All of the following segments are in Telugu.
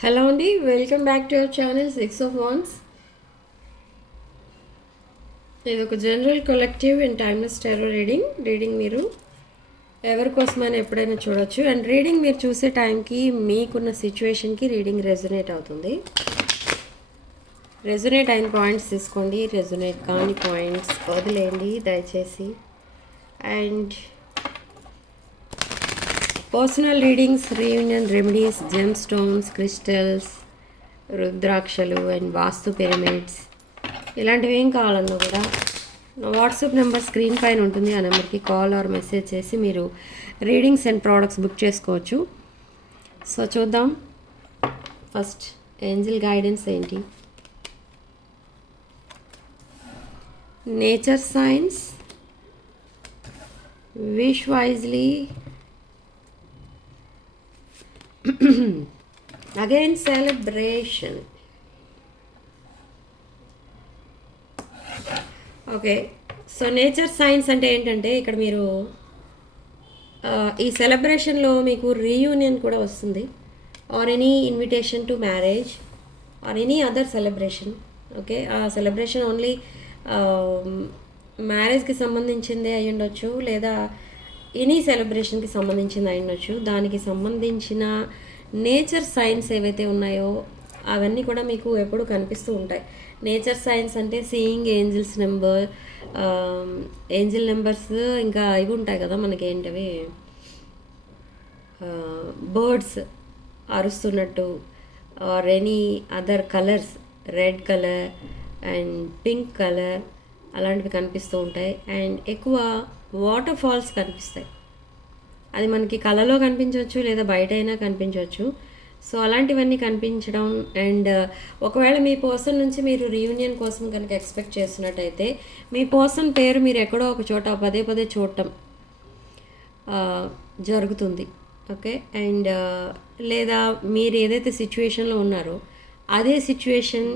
హలో అండి, welcome back to your channel 6 of Wands. ఇది ఒక general collective and timeless tarot reading మీరు ఎవరి కోసమైనా ఎప్పుడైనా చూడొచ్చు. అండ్ రీడింగ్ మీరు చూసే టైంకి మీకున్న సిచ్యువేషన్కి రీడింగ్ రెజొనేట్ అవుతుంది. రెజొనేట్ అయిన పాయింట్స్ తీసుకోండి, రెజొనేట్ కాని పాయింట్స్ వదిలేయండి దయచేసి. And personal readings, reunion remedies, gem stones, crystals, రుద్రాక్షలు అండ్ వాస్తు పిరమిడ్స్ ఇలాంటివి ఏం కావాలన్నా కూడా నా వాట్సాప్ నెంబర్ స్క్రీన్ పైన ఉంటుంది. ఆ నెంబర్కి కాల్ ఆర్ మెసేజ్ చేసి మీరు రీడింగ్స్ అండ్ ప్రోడక్ట్స్ బుక్ చేసుకోవచ్చు. సో చూద్దాం ఫస్ట్ ఏంజల్ గైడెన్స్ ఏంటి. Nature science, wish wisely, again celebration. Okay, so nature science అంటే ఏంటంటే ఇక్కడ మీరు ఈ సెలబ్రేషన్లో మీకు రీయూనియన్ కూడా వస్తుంది, or any invitation to marriage or any other celebration. Okay, ఆ సెలబ్రేషన్ ఓన్లీ మ్యారేజ్కి సంబంధించిందే అయి ఉండొచ్చు, లేదా ఎనీ సెలబ్రేషన్కి సంబంధించింది అయి ఉండొచ్చు. దానికి సంబంధించిన నేచర్ సైన్స్ ఏవైతే ఉన్నాయో అవన్నీ కూడా మీకు ఎప్పుడు కనిపిస్తూ ఉంటాయి. నేచర్ సైన్స్ అంటే seeing angels number, angel numbers, ఇంకా ఇవి ఉంటాయి కదా మనకి ఏంటవి, బర్డ్స్ అరుస్తున్నట్టు, or any other colours, red colour and pink colour అలాంటివి కనిపిస్తూ ఉంటాయి. అండ్ ఎక్కువ వాటర్ ఫాల్స్ కనిపిస్తాయి. అది మనకి కళలో కనిపించవచ్చు, లేదా బయట అయినా కనిపించవచ్చు. సో అలాంటివన్నీ కనిపించడం. అండ్ ఒకవేళ మీ పర్సన్ నుంచి మీరు రీయూనియన్ కోసం కనుక ఎక్స్పెక్ట్ చేస్తున్నట్టయితే మీ పర్సన్ పేరు మీరు ఎక్కడో ఒక చోట పదే పదే చూడటం జరుగుతుంది. ఓకే, అండ్ లేదా మీరు ఏదైతే సిచ్యువేషన్లో ఉన్నారో అదే సిచ్యువేషన్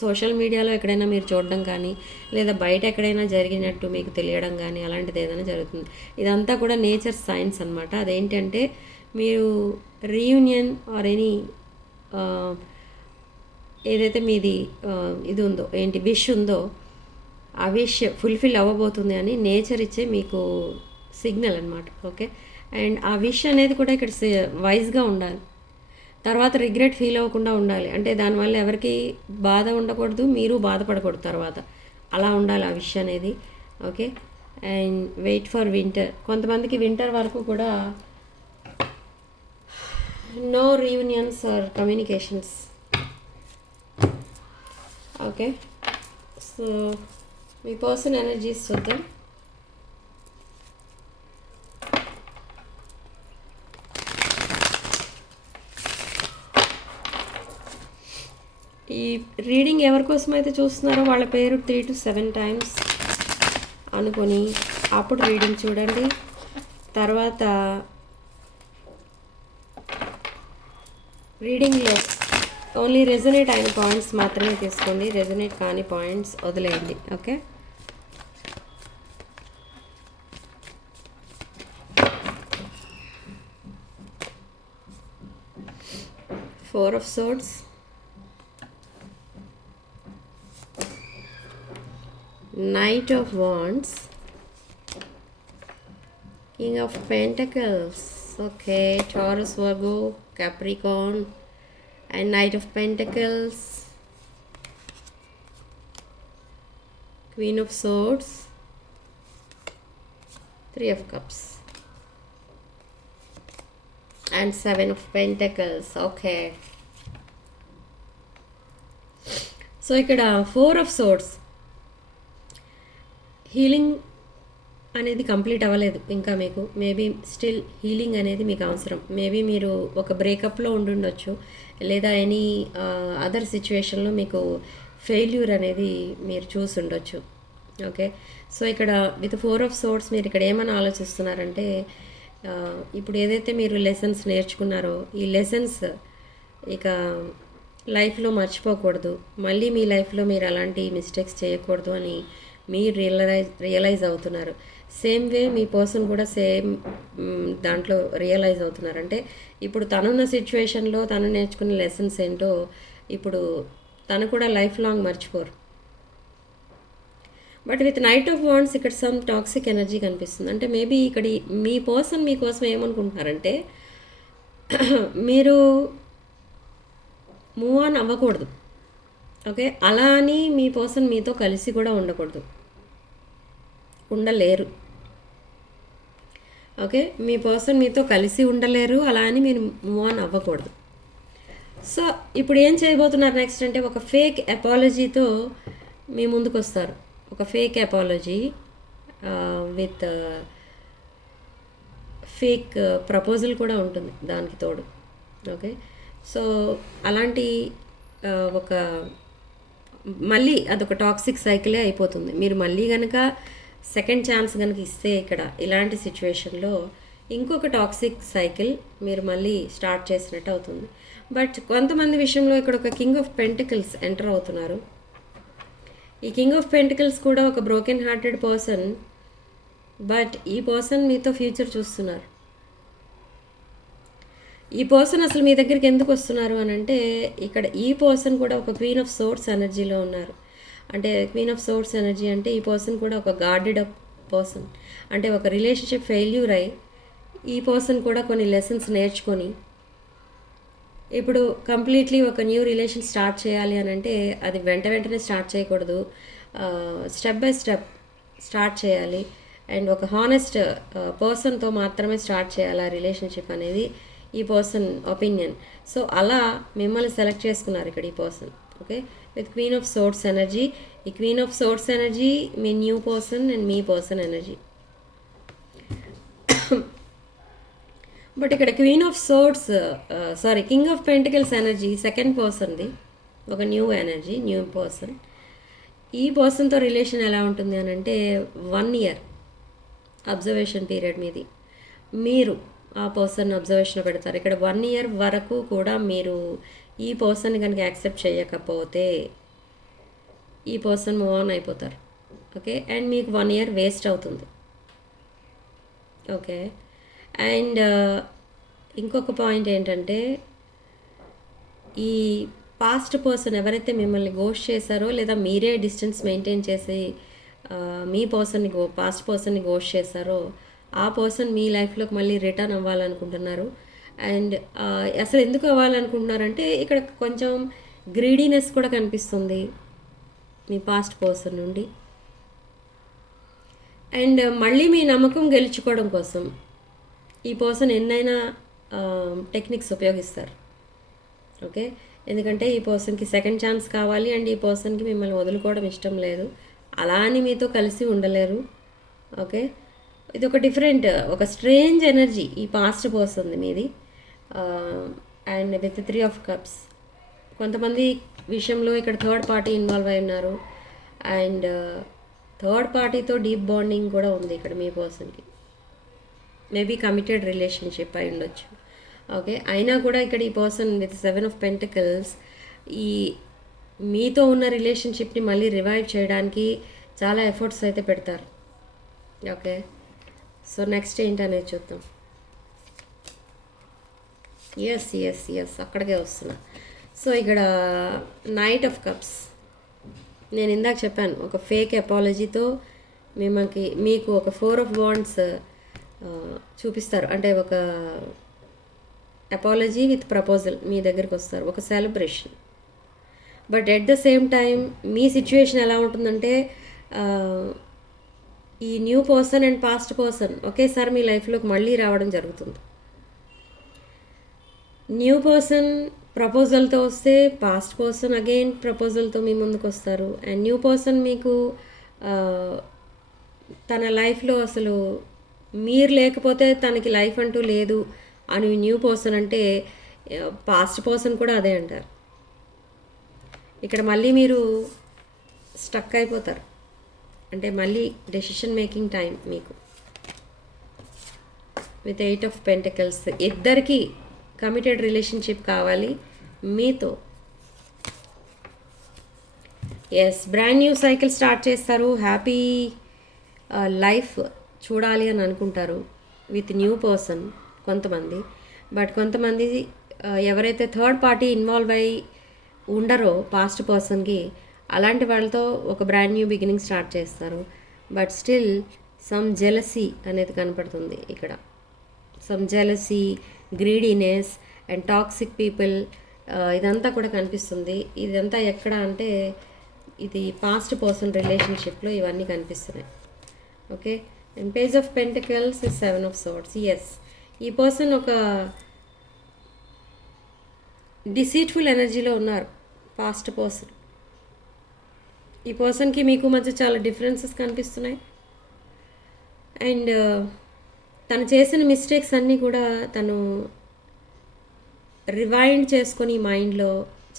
సోషల్ మీడియాలో ఎక్కడైనా మీరు చూడడం కానీ, లేదా బయట ఎక్కడైనా జరిగినట్టు మీకు తెలియడం కానీ అలాంటిది ఏదైనా జరుగుతుంది. ఇదంతా కూడా నేచర్ సైన్స్ అనమాట. అదేంటంటే మీరు రీయూనియన్ ఆర్ ఎనీ ఏదైతే మీది ఇది ఉందో, ఏంటి విష్ ఉందో, ఆ విష్ ఫుల్ఫిల్ అవ్వబోతుంది అని నేచర్ ఇచ్చే మీకు సిగ్నల్ అనమాట. ఓకే, అండ్ ఆ విష్ అనేది కూడా ఇక్కడ వైజ్గా ఉండాలి. తర్వాత రిగ్రెట్ ఫీల్ అవ్వకుండా ఉండాలి. అంటే దానివల్ల ఎవరికి బాధ ఉండకూడదు, మీరు బాధపడకూడదు తర్వాత. అలా ఉండాలి ఆ విషయం అనేది. Okay, and wait for winter. కొంతమందికి వింటర్ వరకు కూడా no reunions or communications. Okay, so మీ పర్సన్ ఎనర్జీస్ చూద్దాం. ఈ రీడింగ్ ఎవరి కోసం అయితే చూస్తున్నారో వాళ్ళ పేరు 3 to 7 times అనుకొని అప్పుడు రీడింగ్ చూడండి. తర్వాత రీడింగ్లో ఓన్లీ రెజొనేట్ అయిన పాయింట్స్ మాత్రమే తీసుకోండి, రెజొనేట్ కాని పాయింట్స్ వదిలేయండి. Okay, Four of Swords, Knight of Wands, King of Pentacles. Okay, Taurus, Virgo, Capricorn and Knight of Pentacles, Queen of Swords, Three of Cups and Seven of Pentacles. Okay, so ఇక్కడ 4 of Swords, హీలింగ్ అనేది కంప్లీట్ అవ్వలేదు ఇంకా మీకు. మేబీ స్టిల్ హీలింగ్ అనేది మీకు అవసరం. మేబీ మీరు ఒక బ్రేకప్లో ఉండుండొచ్చు, లేదా ఎనీ అదర్ సిచ్యువేషన్లో మీకు ఫెయిల్యూర్ అనేది మీరు చూసి ఉండొచ్చు. ఓకే, సో ఇక్కడ విత్ 4 of Swords మీరు ఇక్కడ ఏమని ఆలోచిస్తున్నారంటే, ఇప్పుడు ఏదైతే మీరు లెసన్స్ నేర్చుకున్నారో ఈ లెసన్స్ ఇక లైఫ్లో మర్చిపోకూడదు, మళ్ళీ మీ లైఫ్లో మీరు అలాంటి మిస్టేక్స్ చేయకూడదు అని మీరు రియలైజ్ అవుతున్నారు. సేమ్ వే మీ పర్సన్ కూడా సేమ్ దాంట్లో రియలైజ్ అవుతున్నారు. అంటే ఇప్పుడు తనున్న సిచ్యువేషన్లో తను నేర్చుకునే లెసన్స్ ఏంటో ఇప్పుడు తను కూడా లైఫ్ లాంగ్ మర్చిపోరు. But with knight of wands ఇక్కడ సమ్ టాక్సిక్ ఎనర్జీ కనిపిస్తుంది. అంటే మేబీ ఇక్కడ మీ పర్సన్ మీకోసం ఏమనుకుంటున్నారంటే మీరు మూవ్ ఆన్ అవ్వకూడదు. ఓకే, అలా అని మీ పర్సన్ మీతో కలిసి కూడా ఉండకూడదు, ఉండలేరు. ఓకే, మీ పర్సన్ మీతో కలిసి ఉండలేరు, అలా అని మీరు మూవ్ ఆన్ అవ్వకూడదు. సో ఇప్పుడు ఏం చేయబోతున్నారు నెక్స్ట్ అంటే ఒక ఫేక్ అపాలజీతో మీ ముందుకు వస్తారు. ఒక fake apology with fake proposal కూడా ఉంటుంది దానికి తోడు. ఓకే, సో అలాంటి ఒక మళ్ళీ అదొక టాక్సిక్ సైకిలే అయిపోతుంది. మీరు మళ్ళీ కనుక సెకండ్ ఛాన్స్ కనుక ఇస్తే ఇక్కడ ఇలాంటి సిచ్యువేషన్లో ఇంకొక టాక్సిక్ సైకిల్ మీరు మళ్ళీ స్టార్ట్ చేసినట్టు అవుతుంది. బట్ కొంతమంది విషయంలో ఇక్కడ ఒక కింగ్ ఆఫ్ పెంటికల్స్ ఎంటర్ అవుతున్నారు. ఈ కింగ్ ఆఫ్ పెంటికల్స్ కూడా ఒక బ్రోకెన్ హార్టెడ్ పర్సన్. బట్ ఈ పర్సన్ మీతో ఫ్యూచర్ చూస్తున్నారు. ఈ పర్సన్ అసలు మీ దగ్గరికి ఎందుకు వస్తున్నారు అని అంటే ఇక్కడ ఈ పర్సన్ కూడా ఒక క్వీన్ ఆఫ్ సోర్స్ ఎనర్జీలో ఉన్నారు. అంటే క్వీన్ ఆఫ్ సోర్స్ ఎనర్జీ అంటే ఈ పర్సన్ కూడా ఒక గార్డెడ్ అప్ పర్సన్. అంటే ఒక రిలేషన్షిప్ ఫెయిల్యూర్ అయి ఈ పర్సన్ కూడా కొన్ని లెసన్స్ నేర్చుకొని ఇప్పుడు కంప్లీట్లీ ఒక న్యూ రిలేషన్ స్టార్ట్ చేయాలి అని అంటే అది వెంటనే స్టార్ట్ చేయకూడదు, స్టెప్ బై స్టెప్ స్టార్ట్ చేయాలి. అండ్ ఒక హానెస్ట్ పర్సన్తో మాత్రమే స్టార్ట్ చేయాలి ఆ రిలేషన్షిప్ అనేది ఈ పర్సన్ ఒపీనియన్. సో అలా మిమ్మల్ని సెలెక్ట్ చేసుకున్నారు ఇక్కడ ఈ person. Okay, with queen of swords energy. ఈ క్వీన్ ఆఫ్ సోర్స్ ఎనర్జీ మీ న్యూ పర్సన్ అండ్ మీ పర్సన్ ఎనర్జీ. బట్ ఇక్కడ queen of swords king of pentacles energy second పర్సన్ది, ఒక న్యూ ఎనర్జీ, న్యూ పర్సన్. ఈ పర్సన్తో రిలేషన్ ఎలా ఉంటుంది అని అంటే 1 year అబ్జర్వేషన్ పీరియడ్ మీది. మీరు ఆ పర్సన్ అబ్జర్వేషన్ పెడతారు. ఇక్కడ 1 year వరకు కూడా మీరు ఈ పర్సన్ కనుక యాక్సెప్ట్ చేయకపోతే ఈ పర్సన్ మూవ్ ఆన్ అయిపోతారు. ఓకే, అండ్ మీకు 1 year వేస్ట్ అవుతుంది. ఓకే, అండ్ ఇంకొక పాయింట్ ఏంటంటే ఈ పాస్ట్ పర్సన్ ఎవరైతే మిమ్మల్ని గోస్ట్ చేశారో లేదా మీరే డిస్టెన్స్ మెయింటైన్ చేసి మీ పర్సన్ని పాస్ట్ పర్సన్ని గోస్ట్ చేశారో ఆ పర్సన్ మీ లైఫ్లోకి మళ్ళీ రిటర్న్ అవ్వాలనుకుంటున్నారు. అండ్ అసలు ఎందుకు అవ్వాలనుకుంటున్నారంటే ఇక్కడ కొంచెం గ్రీడీనెస్ కూడా కనిపిస్తుంది మీ పాస్ట్ పర్సన్ నుండి. అండ్ మళ్ళీ మీ నమ్మకం గెలుచుకోవడం కోసం ఈ పర్సన్ ఎన్నైనా టెక్నిక్స్ ఉపయోగిస్తారు. ఓకే, ఎందుకంటే ఈ పర్సన్కి సెకండ్ ఛాన్స్ కావాలి అండ్ ఈ పర్సన్కి మిమ్మల్ని వదులుకోవడం ఇష్టం లేదు, అలా అని మీతో కలిసి ఉండలేరు. ఓకే, ఇది ఒక డిఫరెంట్, ఒక స్ట్రేంజ్ ఎనర్జీ ఈ పాస్ట్ పర్సన్ది మీది. అండ్ విత్ 3 of cups కొంతమంది విషయంలో ఇక్కడ థర్డ్ పార్టీ ఇన్వాల్వ్ అయి ఉన్నారు. అండ్ థర్డ్ పార్టీతో డీప్ బాండింగ్ కూడా ఉంది ఇక్కడ మీ పర్సన్కి. మేబీ కమిటెడ్ రిలేషన్షిప్ అయి ఉండొచ్చు. ఓకే, అయినా కూడా ఇక్కడ ఈ పర్సన్ విత్ 7 of Pentacles ఈ మీతో ఉన్న రిలేషన్షిప్ని మళ్ళీ రివైవ్ చేయడానికి చాలా ఎఫర్ట్స్ అయితే పెడతారు. ఓకే, సో నెక్స్ట్ ఏంటనేది చూద్దాం. ఎస్ అక్కడికే వస్తున్నా. సో ఇక్కడ నైట్ ఆఫ్ కప్స్ నేను ఇందాక చెప్పాను ఒక ఫేక్ అపాలజీతో మీకు ఒక 4 of Wands చూపిస్తారు. అంటే ఒక అపాలజీ విత్ ప్రపోజల్ మీ దగ్గరికి వస్తారు, ఒక celebration. But at the same time me situation ఎలా ఉంటుందంటే ఈ new person and past person ఒకేసారి మీ లైఫ్లోకి మళ్ళీ రావడం జరుగుతుంది. న్యూ పర్సన్ ప్రపోజల్తో వస్తే పాస్ట్ పర్సన్ అగైన్ ప్రపోజల్తో మీ ముందుకు వస్తారు. అండ్ న్యూ పర్సన్ మీకు తన లైఫ్లో అసలు మీరు లేకపోతే తనకి లైఫ్ అంటూ లేదు అని న్యూ పర్సన్ అంటే పాస్ట్ పర్సన్ కూడా అదే అంటారు. ఇక్కడ మళ్ళీ మీరు స్టక్ అయిపోతారు, అంటే మళ్ళీ డెసిషన్ మేకింగ్ టైం మీకు. విత్ 8 of Pentacles ఇద్దరికి కమిటెడ్ రిలేషన్షిప్ కావాలి మీతో. Yes, brand new cycle start చేస్తారు. హ్యాపీ లైఫ్ చూడాలి అని అనుకుంటారు విత్ న్యూ పర్సన్ కొంతమంది. బట్ కొంతమంది ఎవరైతే థర్డ్ పార్టీ ఇన్వాల్వ్ అయ్యి ఉండరో పాస్ట్ పర్సన్కి, అలాంటి వాళ్ళతో ఒక బ్రాండ్ న్యూ బిగినింగ్ స్టార్ట్ చేస్తారు. బట్ స్టిల్ సమ్ జెలసీ అనేది కనపడుతుంది ఇక్కడ. Some jealousy, greediness and toxic people, ఇదంతా కూడా కనిపిస్తుంది. ఇదంతా ఎక్కడ అంటే ఇది పాస్ట్ పర్సన్ రిలేషన్షిప్లో ఇవన్నీ కనిపిస్తున్నాయి. Okay, and page of pentacles is 7 of Swords. Yes, ఈ పర్సన్ ఒక డిసీట్ఫుల్ ఎనర్జీలో ఉన్నారు పాస్ట్ పర్సన్. ఈ పర్సన్కి మీకు మధ్య చాలా డిఫరెన్సెస్ కనిపిస్తున్నాయి. అండ్ తను చేసిన మిస్టేక్స్ అన్నీ కూడా తను రివైండ్ చేసుకొని మైండ్లో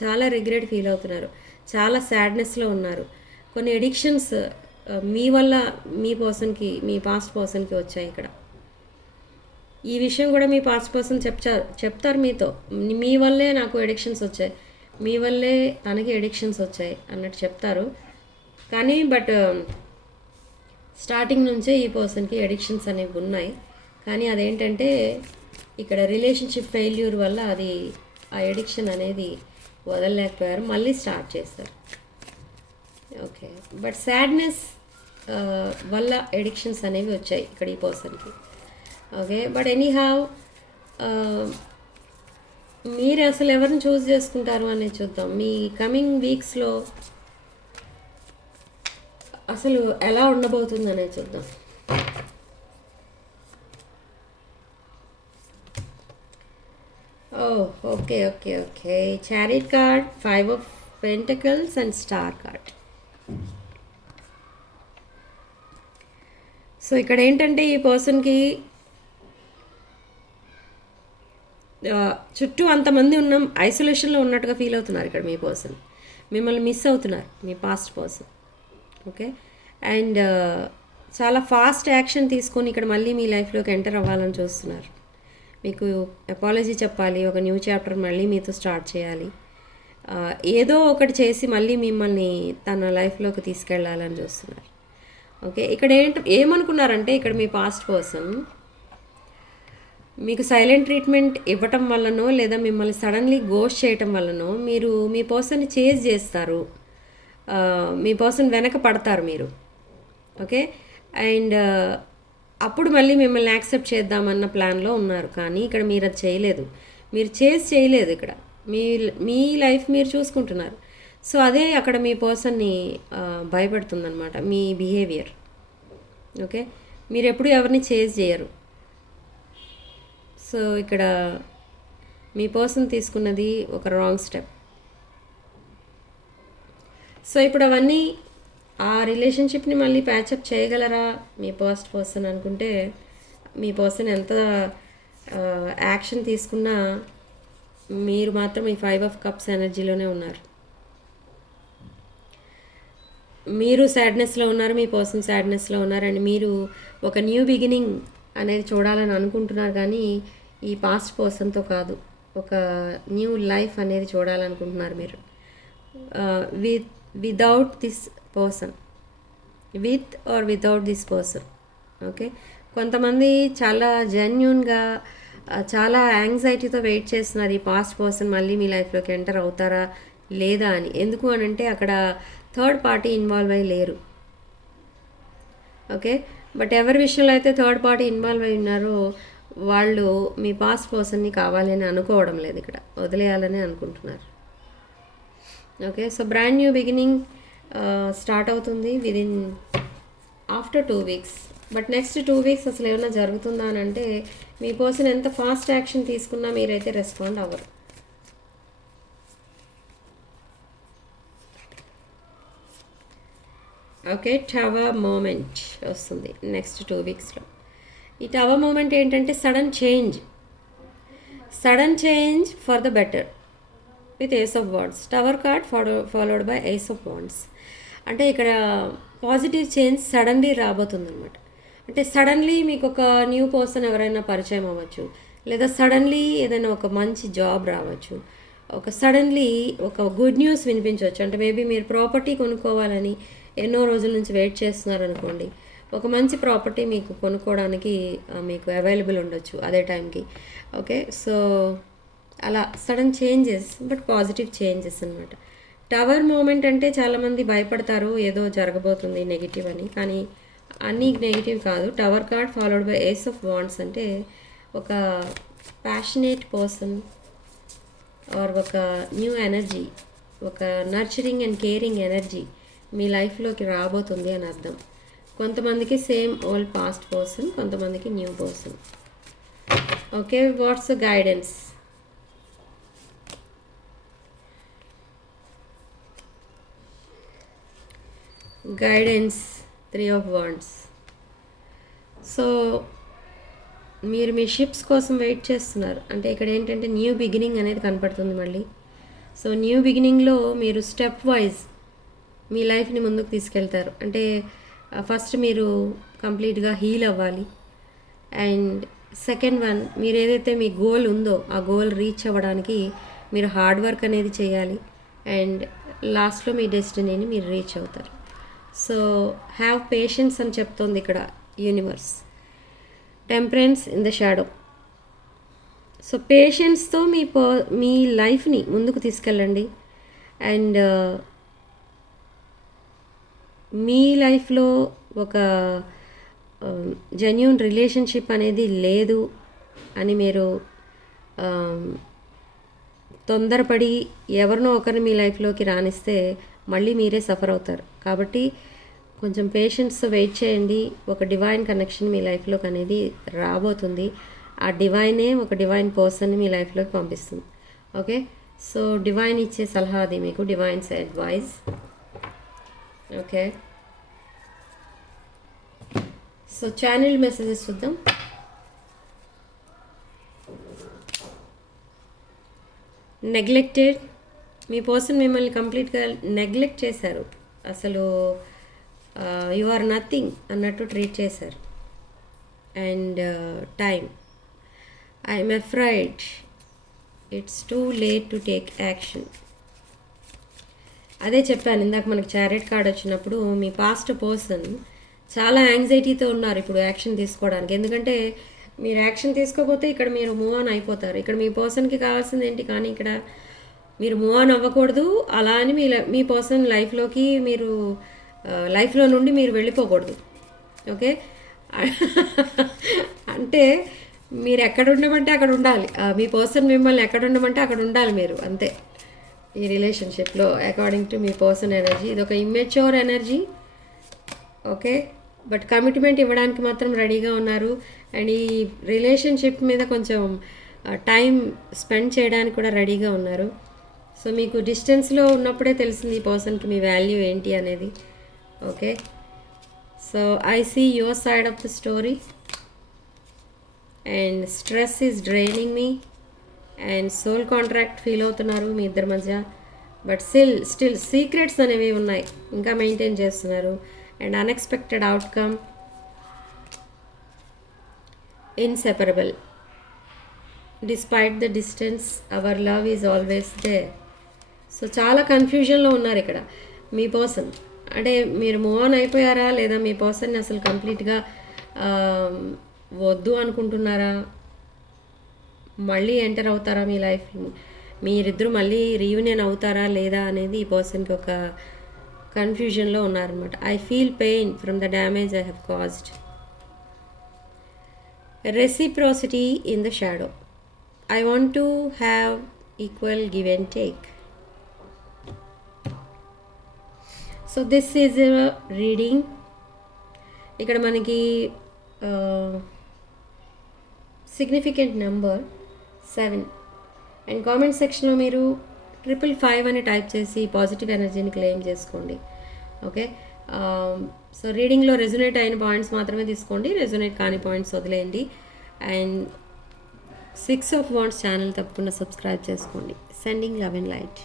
చాలా రిగ్రెట్ ఫీల్ అవుతున్నారు, చాలా సాడ్నెస్లో ఉన్నారు. కొన్ని ఎడిక్షన్స్ మీ వల్ల మీ పర్సన్కి, మీ పాస్ట్ పర్సన్కి వచ్చాయి ఇక్కడ. ఈ విషయం కూడా మీ పాస్ట్ పర్సన్ చెప్తారు మీతో, మీ వల్లే నాకు ఎడిక్షన్స్ వచ్చాయి, మీ వల్లే తనకి ఎడిక్షన్స్ వచ్చాయి అన్నట్టు చెప్తారు. కానీ బట్ స్టార్టింగ్ నుంచే ఈ పర్సన్కి ఎడిక్షన్స్ అనేవి ఉన్నాయి. కానీ అదేంటంటే ఇక్కడ రిలేషన్షిప్ ఫెయిల్యూర్ వల్ల అది ఆ ఎడిక్షన్ అనేది వదలలేకపోయారు, మళ్ళీ స్టార్ట్ చేశారు. ఓకే, బట్ సాడ్నెస్ వల్ల ఎడిక్షన్స్ అనేవి వచ్చాయి ఇక్కడ ఈ పర్సన్కి. ఓకే, బట్ ఎనీహౌ మీరు అసలు ఎవరిని చూస్ చేసుకుంటారు అనేది చూద్దాం. మీ కమింగ్ వీక్స్లో అసలు ఎలా ఉండబోతుంది అనేది చూద్దాం. Okay okay okay, chariot card, 5 of Pentacles and star card. So ఇక్కడ ఏంటంటే ఈ పర్సన్కి చుట్టూ అంతమంది ఉన్న ఐసోలేషన్లో ఉన్నట్టుగా ఫీల్ అవుతున్నారు ఇక్కడ మీ పర్సన్. మిమ్మల్ని మిస్ అవుతున్నారు మీ పాస్ట్ పర్సన్. ఓకే, అండ్ చాలా ఫాస్ట్ యాక్షన్ తీసుకొని ఇక్కడ మళ్ళీ మీ లైఫ్లోకి ఎంటర్ అవ్వాలని చూస్తున్నారు. మీకు అపాలజీ చెప్పాలి, ఒక న్యూ చాప్టర్ మళ్ళీ మీతో స్టార్ట్ చేయాలి, ఏదో ఒకటి చేసి మళ్ళీ మిమ్మల్ని తన లైఫ్లోకి తీసుకెళ్ళాలని చూస్తున్నారు. ఓకే, ఇక్కడ ఏమనుకున్నారంటే ఇక్కడ మీ పాస్ట్ పర్సన్ మీకు సైలెంట్ ట్రీట్మెంట్ ఇవ్వటం వల్లనో లేదా మిమ్మల్ని సడన్లీ గోస్ట్ చేయటం వల్లనో మీరు మీ పర్సన్ని చేజ్ చేస్తారు, మీ పర్సన్ వెనక పడతారు మీరు. ఓకే, అండ్ అప్పుడు మళ్ళీ మిమ్మల్ని యాక్సెప్ట్ చేద్దామన్న ప్లాన్లో ఉన్నారు. కానీ ఇక్కడ మీరు అది చేయలేదు, మీరు చేజ్ చేయలేదు. ఇక్కడ మీ లైఫ్ మీరు చూసుకుంటున్నారు. సో అదే అక్కడ మీ పర్సన్ని భయపెడుతుందన్నమాట, మీ బిహేవియర్. ఓకే, మీరు ఎప్పుడు ఎవరిని చేజ్ చేయరు. సో ఇక్కడ మీ పర్సన్ తీసుకున్నది ఒక రాంగ్ స్టెప్. సో ఇప్పుడు అవన్నీ ఆ రిలేషన్షిప్ని మళ్ళీ ప్యాచప్ చేయగలరా మీ పాస్ట్ పర్సన్ అనుకుంటే, మీ పర్సన్ ఎంత యాక్షన్ తీసుకున్నా మీరు మాత్రం ఈ 5 of Cups ఎనర్జీలోనే ఉన్నారు. మీరు సాడ్నెస్లో ఉన్నారు, మీ పర్సన్ సాడ్నెస్లో ఉన్నారు. అండ్ మీరు ఒక న్యూ బిగినింగ్ అనేది చూడాలని అనుకుంటున్నారు. కానీ ఈ పాస్ట్ పర్సన్తో కాదు, ఒక న్యూ లైఫ్ అనేది చూడాలనుకుంటున్నారు మీరు without this person, with or without this person. Okay, కొంతమంది చాలా జెన్యూన్గా చాలా యాంగ్జైటీతో వెయిట్ చేస్తున్నారు ఈ పాస్ట్ పర్సన్ మళ్ళీ మీ లైఫ్లోకి ఎంటర్ అవుతారా లేదా అని. ఎందుకు అని అంటే అక్కడ థర్డ్ పార్టీ ఇన్వాల్వ్ అయ్యి లేరు. ఓకే, బట్ ఎవరి విషయంలో అయితే థర్డ్ పార్టీ ఇన్వాల్వ్ అయి ఉన్నారో వాళ్ళు మీ పాస్ట్ పర్సన్ని కావాలి అని అనుకోవడం లేదు, ఇక్కడ వదిలేయాలని అనుకుంటున్నారు. Okay, so brand new beginning start అవుతుంది within after 2 weeks. But next 2 weeks అసలు ఏమైనా జరుగుతుందా అని అంటే మీ పర్సన్ ఎంత ఫాస్ట్ యాక్షన్ తీసుకున్నా మీరైతే రెస్పాండ్ అవ్వరు. ఓకే, టవర్ మూమెంట్ వస్తుంది నెక్స్ట్ 2 weeksలో. ఈ టవర్ మూమెంట్ ఏంటంటే sudden change for the better with ace of wands. Tower card followed by ace of wands. అంటే ఇక్కడ పాజిటివ్ చేంజ్ సడన్లీ రాబోతుందన్నమాట. అంటే సడన్లీ మీకు ఒక న్యూ పర్సన్ ఎవరైనా పరిచయం అవ్వచ్చు, లేదా సడన్లీ ఏదైనా ఒక మంచి జాబ్ రావచ్చు, ఒక సడన్లీ ఒక గుడ్ న్యూస్ వినిపించవచ్చు. అంటే మేబీ మీరు ప్రాపర్టీ కొనుక్కోవాలని ఎన్నో రోజుల నుంచి వెయిట్ చేస్తున్నారు అనుకోండి, ఒక మంచి ప్రాపర్టీ మీకు కొనుక్కోవడానికి మీకు అవైలబుల్ ఉండొచ్చు అదే టైంకి. ఓకే, సో అలా sudden changes, but positive changes అనమాట. టవర్ మూమెంట్ అంటే చాలామంది భయపడతారు ఏదో జరగబోతుంది నెగిటివ్ అని, కానీ అన్నీ నెగిటివ్ కాదు. Tower card followed by ace of wands అంటే ఒక ప్యాషనేట్ పర్సన్ ఆర్ ఒక న్యూ ఎనర్జీ, ఒక నర్చరింగ్ అండ్ కేరింగ్ ఎనర్జీ మీ లైఫ్లోకి రాబోతుంది అని అర్థం. కొంతమందికి సేమ్ ఓల్డ్ పాస్ట్ పర్సన్, కొంతమందికి new person. Okay, what's guidance? Guidance 3 of Wands. So మీరు మీ షిప్స్ కోసం వెయిట్ చేస్తున్నారు. అంటే ఇక్కడ ఏంటంటే న్యూ బిగినింగ్ అనేది కనపడుతుంది మళ్ళీ. సో న్యూ బిగినింగ్లో మీరు స్టెప్ వైజ్ మీ లైఫ్ని ముందుకు తీసుకెళ్తారు. అంటే ఫస్ట్ మీరు కంప్లీట్గా హీల్ అవ్వాలి. అండ్ సెకండ్ వన్, మీరు ఏదైతే మీ గోల్ ఉందో ఆ గోల్ రీచ్ అవ్వడానికి మీరు హార్డ్ వర్క్ అనేది చేయాలి. అండ్ లాస్ట్లో మీ డెస్టినీని మీరు రీచ్ అవుతారు. సో హ్యావ్ పేషెన్స్ అని చెప్తోంది ఇక్కడ universe. Temperance in the shadow. So పేషెన్స్తో మీ లైఫ్ని ముందుకు తీసుకెళ్ళండి. అండ్ మీ లైఫ్లో ఒక జెన్యూన్ రిలేషన్షిప్ అనేది లేదు అని మీరు తొందరపడి ఎవరినో ఒకరిని మీ లైఫ్లోకి రానిస్తే మళ్ళీ మీరే సఫర్ అవుతారు. కాబట్టి కొంచెం పేషెన్స్తో వెయిట్ చేయండి. ఒక డివైన్ కనెక్షన్ మీ లైఫ్లోకి అనేది రాబోతుంది. ఆ డివైనే ఒక డివైన్ పర్సన్ని మీ లైఫ్లోకి పంపిస్తుంది. ఓకే, సో డివైన్ ఇచ్చే సలహా అది మీకు, divine's advice. Okay, so channel messages చూద్దాం. నెగ్లెక్టెడ్. మీ పర్సన్ మిమ్మల్ని కంప్లీట్గా నెగ్లెక్ట్ చేశారు. అసలు యు ఆర్ నథింగ్ అన్నట్టు ట్రీట్ చేశారు. And time. I'm afraid it's too late to take action. అదే చెప్పాను ఇందాక మనకి చారెట్ కార్డ్ వచ్చినప్పుడు, మీ పాస్ట్ పర్సన్ చాలా యాంగ్జైటీతో ఉన్నారు ఇప్పుడు యాక్షన్ తీసుకోవడానికి. ఎందుకంటే మీరు యాక్షన్ తీసుకోకపోతే ఇక్కడ మీరు మూవ్ ఆన్ అయిపోతారు. ఇక్కడ మీ పర్సన్కి కావాల్సింది ఏంటి, కానీ ఇక్కడ మీరు మూవ్ ఆన్ అవ్వకూడదు. అలా అని మీ పర్సన్ లైఫ్లోకి మీరు లైఫ్లో నుండి మీరు వెళ్ళిపోకూడదు. ఓకే, అంటే మీరు ఎక్కడ ఉండమంటే అక్కడ ఉండాలి. మీ పర్సన్ మిమ్మల్ని ఎక్కడ ఉండమంటే అక్కడ ఉండాలి మీరు, అంతే. ఈ రిలేషన్షిప్లో according to me person energy ఇది ఒక immature energy. Okay, but commitment ఇవ్వడానికి మాత్రం రెడీగా ఉన్నారు. అండ్ ఈ రిలేషన్షిప్ మీద కొంచెం టైం స్పెండ్ చేయడానికి కూడా రెడీగా ఉన్నారు. సో మీకు డిస్టెన్స్లో ఉన్నప్పుడే తెలిసింది ఈ పర్సన్కి మీ వాల్యూ ఏంటి అనేది. Okay, so I see your side of the story and stress is draining me and soul contract feel అవుతున్నారు మీ ఇద్దరి మధ్య. బట్ స్టిల్ సీక్రెట్స్ అనేవి ఉన్నాయి, ఇంకా మెయింటైన్ చేస్తున్నారు. And unexpected outcome, inseparable. Despite the distance our love is always there. So చాలా కన్ఫ్యూజన్లో ఉన్నారు ఇక్కడ మీ పర్సన్. అంటే మీరు మూవ్ ఆన్ అయిపోయారా, లేదా మీ పర్సన్ని అసలు కంప్లీట్గా వద్దు అనుకుంటున్నారా, మళ్ళీ ఎంటర్ అవుతారా మీ లైఫ్, మీరిద్దరూ మళ్ళీ రీయూనియన్ అవుతారా లేదా అనేది ఈ పర్సన్కి ఒక కన్ఫ్యూజన్లో ఉన్నారనమాట. I feel pain from the damage I have caused. Reciprocity in the shadow. I want to have equal give and take. So this is reading. ఇక్కడ మనకి సిగ్నిఫికెంట్ నెంబర్ 7 అండ్ కామెంట్ సెక్షన్లో మీరు 555 అని టైప్ చేసి పాజిటివ్ ఎనర్జీని క్లెయిమ్ చేసుకోండి. ఓకే, సో రీడింగ్లో రెజొనేట్ అయిన పాయింట్స్ మాత్రమే తీసుకోండి, రెజొనేట్ కాని పాయింట్స్ వదిలేయండి. అండ్ 6 of Wands ఛానల్ తప్పకుండా సబ్స్క్రైబ్ చేసుకోండి. Sending love and light.